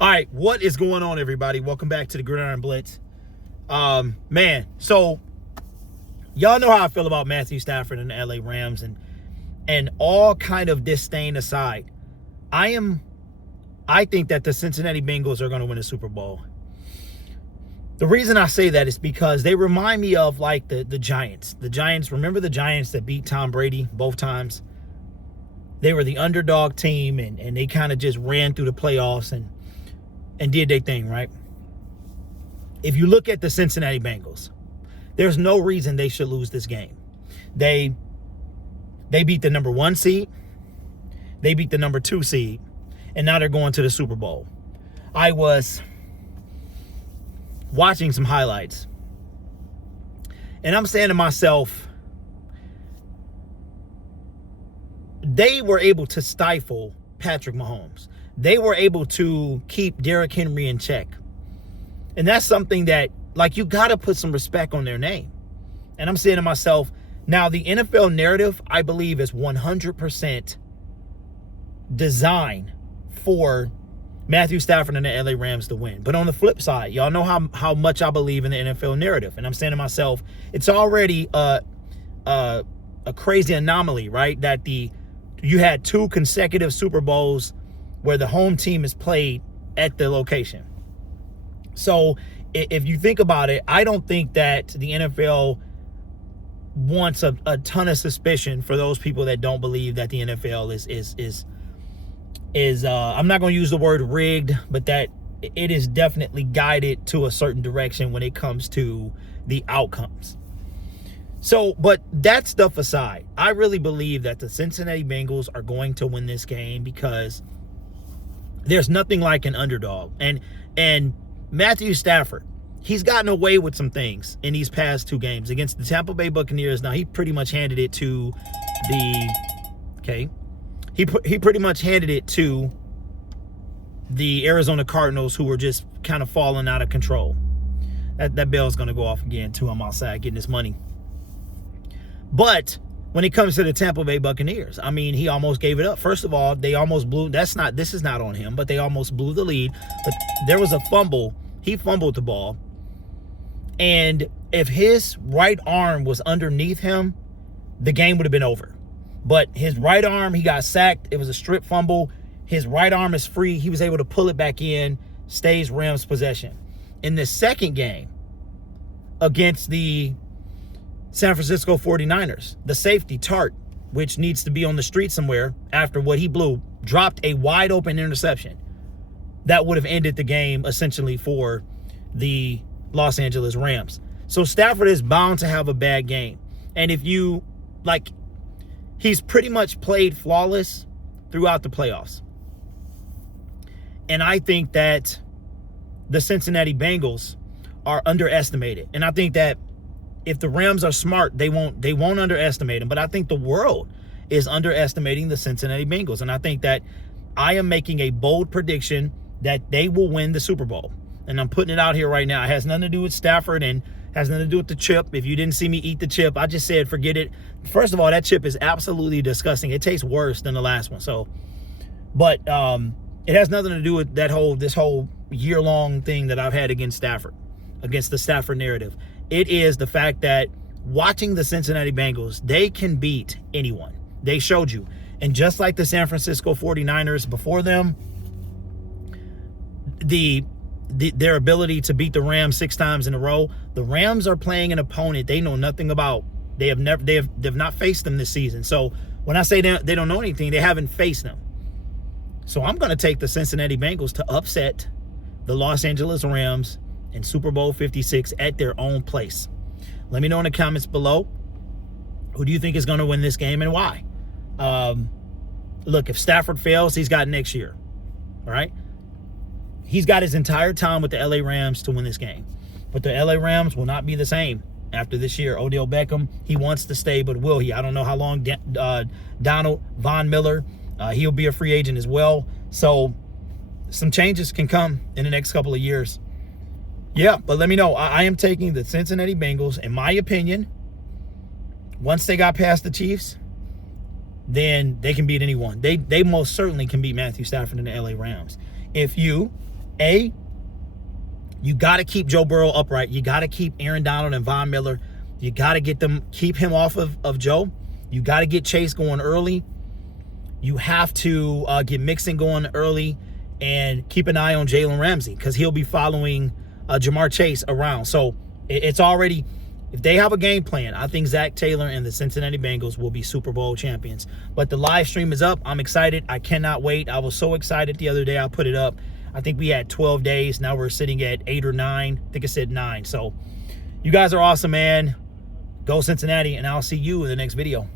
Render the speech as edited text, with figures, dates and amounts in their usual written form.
All right, what is going on, everybody? Welcome back to the Gridiron Blitz. Man, so y'all know how I feel about Matthew Stafford and the LA Rams, and all kind of disdain aside, I think that the Cincinnati Bengals are going to win the Super Bowl. The reason I say that is because they remind me of like the Giants. The Giants, remember the Giants that beat Tom Brady both times? They were the underdog team, and they kind of just ran through the playoffs and did their thing, right? If you look at the Cincinnati Bengals, there's no reason they should lose this game. They beat the number 1 seed. They beat the number 2 seed. And now they're going to the Super Bowl. I was watching some highlights, and I'm saying to myself, they were able to stifle Patrick Mahomes. They were able to keep Derrick Henry in check. And that's something that, like, you got to put some respect on their name. And I'm saying to myself, now the NFL narrative, I believe, is 100% designed for Matthew Stafford and the LA Rams to win. But on the flip side, y'all know how much I believe in the NFL narrative. And I'm saying to myself, it's already a crazy anomaly, right? That you had 2 consecutive Super Bowls where the home team is played at the location. So if you think about it, I don't think that the NFL wants a ton of suspicion for those people that don't believe that the NFL is I'm not going to use the word rigged, but that it is definitely guided to a certain direction when it comes to the outcomes. So, but that stuff aside, I really believe that the Cincinnati Bengals are going to win this game because there's nothing like an underdog. And Matthew Stafford, he's gotten away with some things in these past 2 games against the Tampa Bay Buccaneers. Now, he pretty much handed it to He pretty much handed it to the Arizona Cardinals, who were just kind of falling out of control. That bell's going to go off again, too. I'm outside getting this money. But when it comes to the Tampa Bay Buccaneers, I mean, he almost gave it up. First of all, they almost blew. This is not on him, but they almost blew the lead. But there was a fumble. He fumbled the ball. And if his right arm was underneath him, the game would have been over. But his right arm, he got sacked. It was a strip fumble. His right arm is free. He was able to pull it back in, stays Rams possession. In the second game against the San Francisco 49ers, the safety, Tart, which needs to be on the street somewhere after what he blew, dropped a wide open interception that would have ended the game essentially for the Los Angeles Rams. So Stafford is bound to have a bad game. And if you, like, he's pretty much played flawless throughout the playoffs. And I think that the Cincinnati Bengals are underestimated. And I think that if the Rams are smart, they won't underestimate them. But I think the world is underestimating the Cincinnati Bengals. And I think that I am making a bold prediction that they will win the Super Bowl. And I'm putting it out here right now. It has nothing to do with Stafford and has nothing to do with the chip. If you didn't see me eat the chip, I just said forget it. First of all, that chip is absolutely disgusting. It tastes worse than the last one. So, but it has nothing to do with this whole year-long thing that I've had against Stafford, against the Stafford narrative. It is the fact that watching the Cincinnati Bengals, they can beat anyone. They showed you. And just like the San Francisco 49ers before them, their ability to beat the Rams 6 times in a row, the Rams are playing an opponent they know nothing about. They've not faced them this season. So when I say they don't know anything, they haven't faced them. So I'm going to take the Cincinnati Bengals to upset the Los Angeles Rams in Super Bowl 56 at their own place. Let me know in the comments below, who do you think is going to win this game and why? Look, if Stafford fails, he's got next year. All right? He's got his entire time with the LA Rams to win this game. But the LA Rams will not be the same after this year. Odell Beckham, he wants to stay, but will he? I don't know how long. Donald Von Miller, he'll be a free agent as well. So some changes can come in the next couple of years. Yeah, but let me know. I am taking the Cincinnati Bengals. In my opinion, once they got past the Chiefs, then they can beat anyone. They most certainly can beat Matthew Stafford and the LA Rams. If you You got to keep Joe Burrow upright. You got to keep Aaron Donald and Von Miller. You got to keep him off of Joe. You got to get Chase going early. You have to get Mixon going early and keep an eye on Jalen Ramsey because he'll be following Jamar Chase around. So it's already, if they have a game plan, I think Zach Taylor and the Cincinnati Bengals will be Super Bowl champions. But the live stream is up. I'm excited. I cannot wait. I was so excited the other day. I put it up. I think we had 12 days. Now we're sitting at 8 or 9. I think it said 9. So you guys are awesome, man. Go Cincinnati, and I'll see you in the next video.